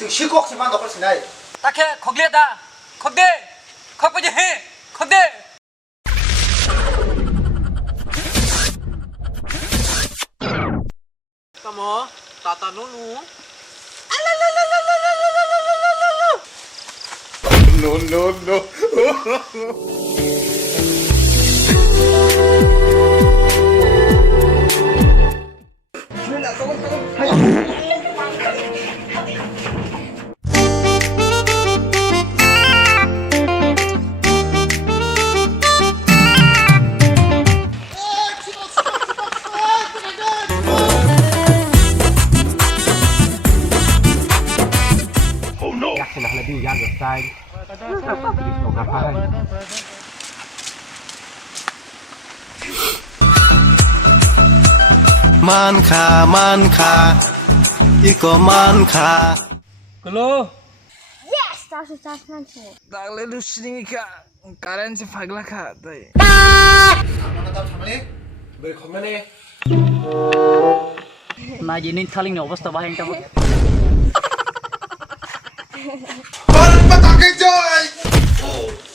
지금 실곡지만 넣을 수 있나요? 딱해 거기에다 거기 거기지 해 거기 Kamu, tata nunu. No, no, no. Manka, iko manka. Kalau Yes, that's what that's meant for. Dale lu sini ka, karen si fagla ka, tay. না জিনিস খালি অবস্থা বাহিনীটা Balik pa tayo, Joy!